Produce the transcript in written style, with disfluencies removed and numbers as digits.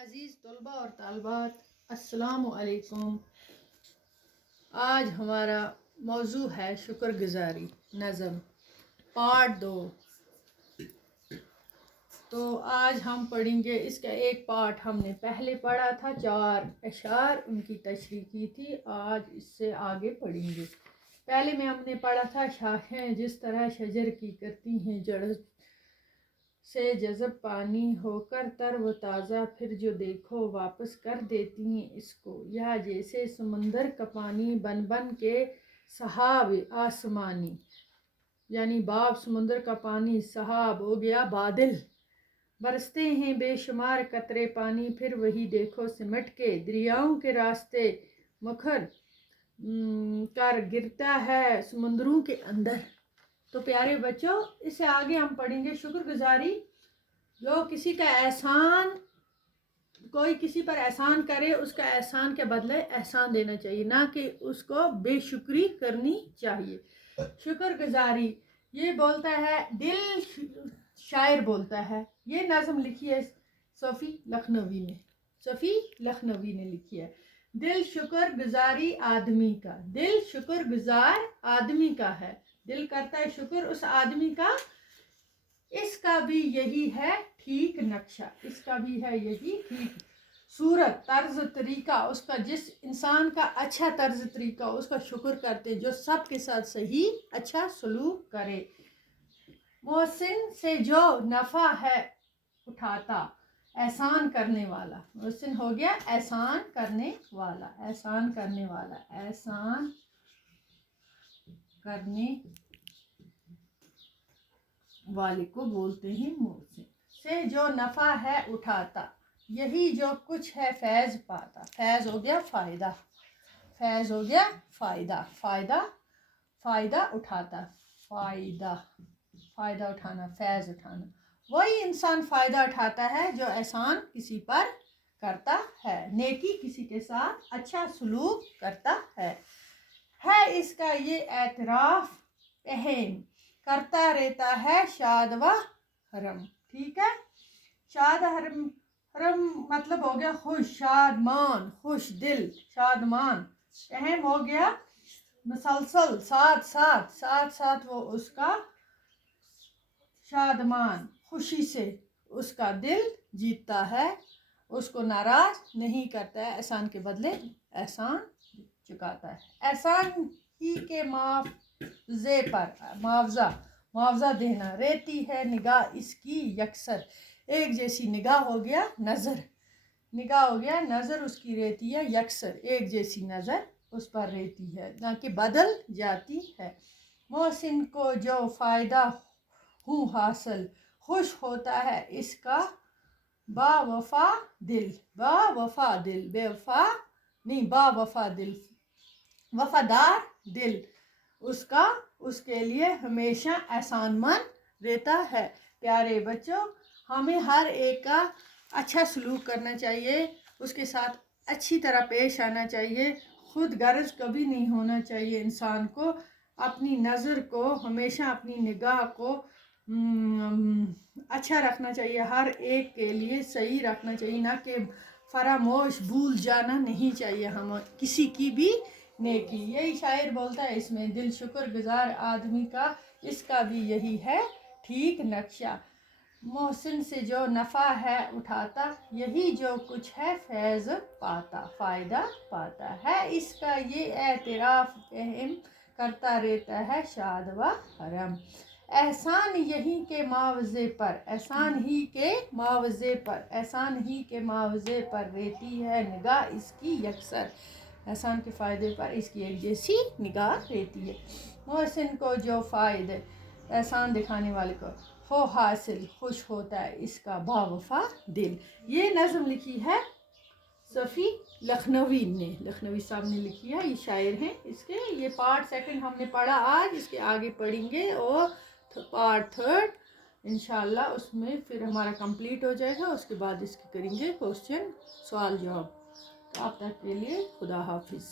عزیز طلباء اور طالبات، السلام علیکم۔ آج ہمارا موضوع ہے شکر گزاری نظم پارٹ 2۔ تو آج ہم پڑھیں گے اس کا ایک پارٹ ہم نے پہلے پڑھا تھا، 4 اشعار ان کی تشریح کی تھی۔ آج اس سے آگے پڑھیں گے۔ پہلے میں ہم نے پڑھا تھا، شاخیں جس طرح شجر کی کرتی ہیں جڑ سے جذب پانی ہو کر تر و تازہ، پھر جو دیکھو واپس کر دیتی ہیں اس کو، یا جیسے سمندر کا پانی بن بن کے سحاب آسمانی، یعنی باب سمندر کا پانی سحاب ہو گیا بادل، برستے ہیں بے شمار قطرے پانی، پھر وہی دیکھو سمٹ کے دریاؤں کے راستے مکھر کر گرتا ہے سمندروں کے اندر۔ تو پیارے بچوں، اس سے آگے ہم پڑھیں گے شکر گزاری۔ جو کسی کا احسان، کوئی کسی پر احسان کرے، اس کا احسان کے بدلے احسان دینا چاہیے، نہ کہ اس کو بے شکری کرنی چاہیے۔ شکر گزاری یہ بولتا ہے دل، شاعر بولتا ہے، یہ نظم لکھی ہے صفی لکھنوی نے، صفی لکھنوی نے لکھی ہے۔ دل شکر گزاری آدمی کا، دل شکر گزار آدمی کا ہے، دل کرتا ہے شکر اس آدمی کا، اس کا بھی یہی ہے ٹھیک نقشہ، اس کا بھی ہے یہی ٹھیک صورت، طرز طریقہ اس کا، جس انسان کا اچھا طرز طریقہ، اس کا شکر کرتے، جو سب کے ساتھ صحیح اچھا سلوک کرے۔ محسن سے جو نفع ہے اٹھاتا، احسان کرنے والا، محسن ہو گیا احسان کرنے والا، احسان کرنے والا، احسان کرنے والے کو بولتے ہیں محسن۔ سے جو نفع ہے اٹھاتا، یہی جو کچھ ہے فیض پاتا، فیض ہو گیا فائدہ، فیض ہو گیا فائدہ، فائدہ فائدہ اٹھاتا، فائدہ فائدہ اٹھانا، فیض اٹھانا۔ وہی انسان فائدہ اٹھاتا ہے جو احسان کسی پر کرتا ہے، نیکی کسی کے ساتھ اچھا سلوک کرتا ہے اس کا یہ اعتراف اہم کرتا رہتا ہے شاد و حرم۔ ٹھیک ہے، شاد حرم مطلب ہو گیا خوش، شادمان، خوش دل، شادمان، اہم ہو گیا مسلسل، ساتھ ساتھ، ساتھ ساتھ وہ اس کا شادمان، خوشی سے اس کا دل جیتتا ہے، اس کو ناراض نہیں کرتا ہے، احسان کے بدلے احسان چکاتا ہے۔ احسان ہی کے معاوضے پر، معاوضہ دینا، رہتی ہے نگاہ اس کی یکسر، ایک جیسی نگاہ ہو گیا نظر، نگاہ ہو گیا نظر اس کی رہتی ہے یکسر، ایک جیسی نظر اس پر رہتی ہے، نہ کہ بدل جاتی ہے۔ محسن کو جو فائدہ ہوں حاصل، خوش ہوتا ہے اس کا با وفا دل، با وفا دل، بے وفا نہیں، با وفا دل، وفادار دل اس کا، اس کے لیے ہمیشہ احسان مند رہتا ہے۔ پیارے بچوں، ہمیں ہر ایک کا اچھا سلوک کرنا چاہیے، اس کے ساتھ اچھی طرح پیش آنا چاہیے، خود غرض کبھی نہیں ہونا چاہیے انسان کو، اپنی نظر کو ہمیشہ، اپنی نگاہ کو اچھا رکھنا چاہیے، ہر ایک کے لیے صحیح رکھنا چاہیے، نہ کہ فراموش بھول جانا نہیں چاہیے ہم کسی کی بھی نیکی۔ یہی شاعر بولتا ہے اس میں، دل شکر گزار آدمی کا، اس کا بھی یہی ہے ٹھیک نقشہ۔ محسن سے جو نفع ہے اٹھاتا، یہی جو کچھ ہے فیض پاتا، فائدہ پاتا ہے، اس کا یہ اعتراف اہم کرتا رہتا ہے شاد و حرم۔ احسان یہی کے معاوضے پر، احسان ہی کے معاوضے پر، احسان ہی کے معاوضے پر رہتی ہے نگاہ اس کی یکسر، احسان کے فائدے پر اس کی ایک جیسی نگاہ رہتی ہے۔ محسن کو جو فائدے، احسان دکھانے والے کو ہو حاصل، خوش ہوتا ہے اس کا با وفا دل۔ یہ نظم لکھی ہے صفی لکھنوی نے، لکھنوی صاحب نے لکھی ہے، یہ شاعر ہیں اس کے۔ یہ پارٹ 2 ہم نے پڑھا آج، اس کے آگے پڑھیں گے، اور پارٹ 3 انشاءاللہ اس میں پھر ہمارا کمپلیٹ ہو جائے گا، اس کے بعد اس کے کریں گے کوسچن سوال جواب۔ تو اب تک کے لیے خدا حافظ۔